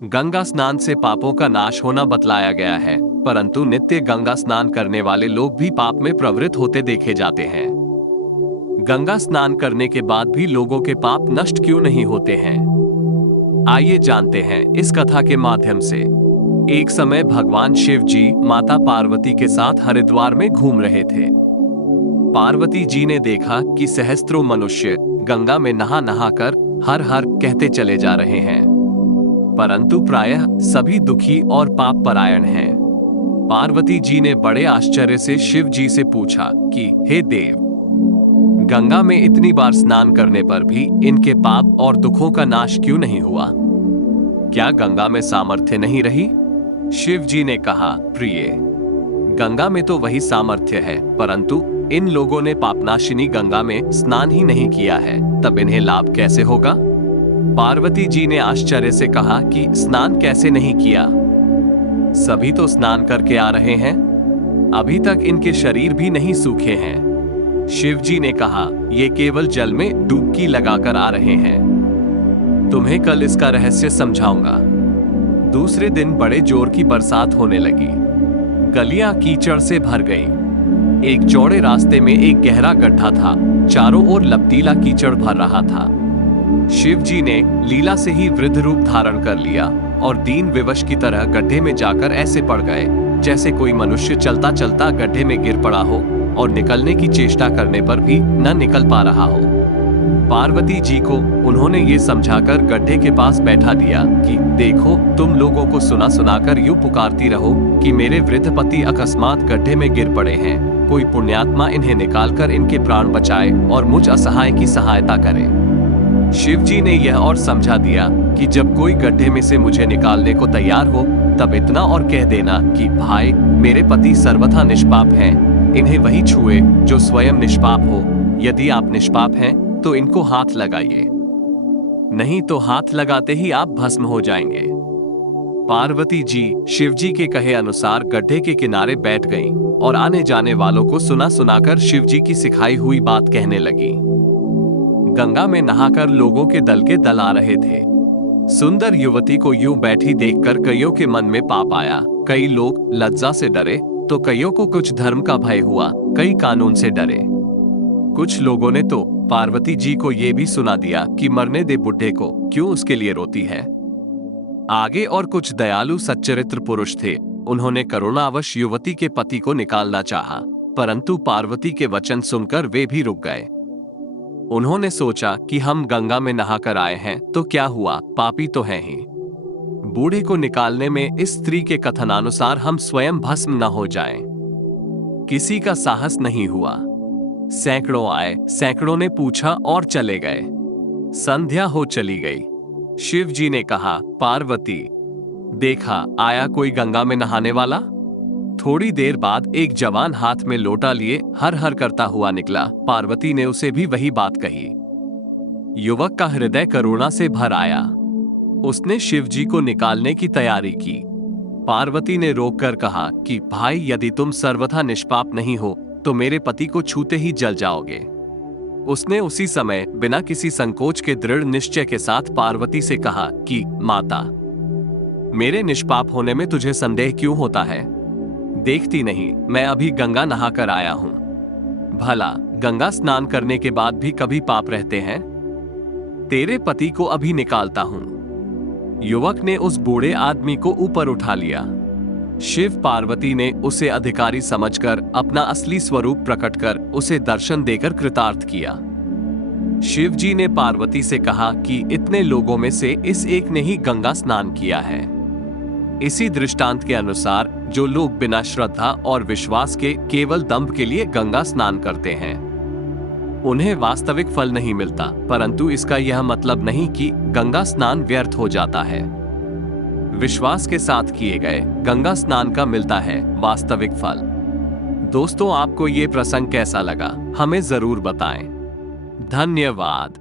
गंगा स्नान से पापों का नाश होना बतलाया गया है, परंतु नित्य गंगा स्नान करने वाले लोग भी पाप में प्रवृत्त होते देखे जाते हैं। गंगा स्नान करने के बाद भी लोगों के पाप नष्ट क्यों नहीं होते हैं? आइए जानते हैं इस कथा के माध्यम से। एक समय भगवान शिव जी माता पार्वती के साथ हरिद्वार में घूम रहे थे। पार्वती जी ने देखा कि सहस्त्रों मनुष्य गंगा में नहा नहा कर हर हर कहते चले जा रहे हैं, परंतु प्रायः सभी दुखी और पाप परायण हैं। पार्वती जी ने बड़े आश्चर्य से शिव जी से पूछा कि हे देव, गंगा में इतनी बार स्नान करने पर भी इनके पाप और दुखों का नाश क्यों नहीं हुआ? क्या गंगा में सामर्थ्य नहीं रही? शिव जी ने कहा, प्रिय, गंगा में तो वही सामर्थ्य है, परंतु इन लोगों ने पापनाशिनी गंगा में स्नान ही नहीं किया है, तब इन्हें लाभ कैसे होगा? पार्वती जी ने आश्चर्य से कहा कि स्नान कैसे नहीं किया? सभी तो स्नान करके आ रहे हैं, अभी तक इनके शरीर भी नहीं सूखे हैं। शिव जी ने कहा, ये केवल जल में डुबकी लगाकर आ रहे हैं। तुम्हें कल इसका रहस्य समझाऊंगा। दूसरे दिन बड़े जोर की बरसात होने लगी। गलियां कीचड़ से भर गईं। एक चौड़े रास्ते में एक गहरा गड्ढा था, चारों ओर लपटीला कीचड़ भर रहा था। शिव जी ने लीला से ही वृद्ध रूप धारण कर लिया और दीन विवश की तरह गड्ढे में जाकर ऐसे पड़ गए जैसे कोई मनुष्य चलता चलता गड्ढे में गिर पड़ा हो और निकलने की चेष्टा करने पर भी न निकल पा रहा हो। पार्वती जी को उन्होंने ये समझाकर गड्ढे के पास बैठा दिया कि देखो, तुम लोगों को सुना सुनाकर यूं पुकारती रहो कि मेरे वृद्ध पति अकस्मात गड्ढे में गिर पड़े हैं, कोई पुण्यात्मा इन्हें निकालकर इनके प्राण बचाए और मुझ असहाय की सहायता करे। शिव जी ने यह और समझा दिया कि जब कोई गड्ढे में से मुझे निकालने को तैयार हो, तब इतना और कह देना कि भाई, मेरे पति सर्वथा निष्पाप हैं, इन्हें वही छुए जो स्वयं निष्पाप हो। यदि आप निष्पाप हैं तो इनको हाथ लगाइए, नहीं तो हाथ लगाते ही आप भस्म हो जाएंगे। पार्वती जी शिव जी के कहे अनुसार गड्ढे के किनारे बैठ गईं और आने जाने वालों को सुना सुनाकर शिव जी की सिखाई हुई बात कहने लगी। गंगा में नहाकर लोगों के दल के दल आ रहे थे। सुंदर युवती को यूं बैठी देखकर कईयों के मन में पाप आया। कई लोग लज्जा से डरे तो कईयों को कुछ धर्म का भय हुआ, कई कानून से डरे। कुछ लोगों ने तो पार्वती जी को यह भी सुना दिया कि मरने दे बुढ़े को, क्यों उसके लिए रोती है। आगे और कुछ दयालु सच्चरित्र पुरुष थे, उन्होंने करुणावश युवती के पति को निकालना चाहा, परंतु पार्वती के वचन सुनकर वे भी रुक गए। उन्होंने सोचा कि हम गंगा में नहाकर आए हैं तो क्या हुआ, पापी तो हैं ही। बूढ़े को निकालने में इस स्त्री के कथनानुसार हम स्वयं भस्म न हो जाएं। किसी का साहस नहीं हुआ। सैकड़ों आए, सैकड़ों ने पूछा और चले गए। संध्या हो चली गई। शिव जी ने कहा, पार्वती, देखा आया कोई गंगा में नहाने वाला? थोड़ी देर बाद एक जवान हाथ में लोटा लिए हर हर करता हुआ निकला। पार्वती ने उसे भी वही बात कही। युवक का हृदय करुणा से भर आया। उसने शिव जी को निकालने की तैयारी की। पार्वती ने रोककर कहा कि भाई, यदि तुम सर्वथा निष्पाप नहीं हो तो मेरे पति को छूते ही जल जाओगे। उसने उसी समय बिना किसी संकोच के दृढ़ निश्चय के साथ पार्वती से कहा कि माता, मेरे निष्पाप होने में तुझे संदेह क्यों होता है? देखती नहीं, मैं अभी गंगा नहाकर आया हूं। भला गंगा स्नान करने के बाद भी कभी पाप रहते हैं? तेरे पति को अभी निकालता हूं। युवक ने उस बूढ़े आदमी को ऊपर उठा लिया। शिव पार्वती ने उसे अधिकारी समझकर अपना असली स्वरूप प्रकट कर उसे दर्शन देकर कृतार्थ किया। शिव जी ने पार्वती से कहा कि इतने लोगों में से इस एक ने ही गंगा स्नान किया है। इसी दृष्टांत के अनुसार जो लोग बिना श्रद्धा और विश्वास के केवल दंभ के लिए गंगा स्नान करते हैं, उन्हें वास्तविक फल नहीं मिलता, परंतु इसका यह मतलब नहीं कि गंगा स्नान व्यर्थ हो जाता है। विश्वास के साथ किए गए गंगा स्नान का मिलता है वास्तविक फल। दोस्तों, आपको ये प्रसंग कैसा लगा, हमें जरूर बताएं। धन्यवाद।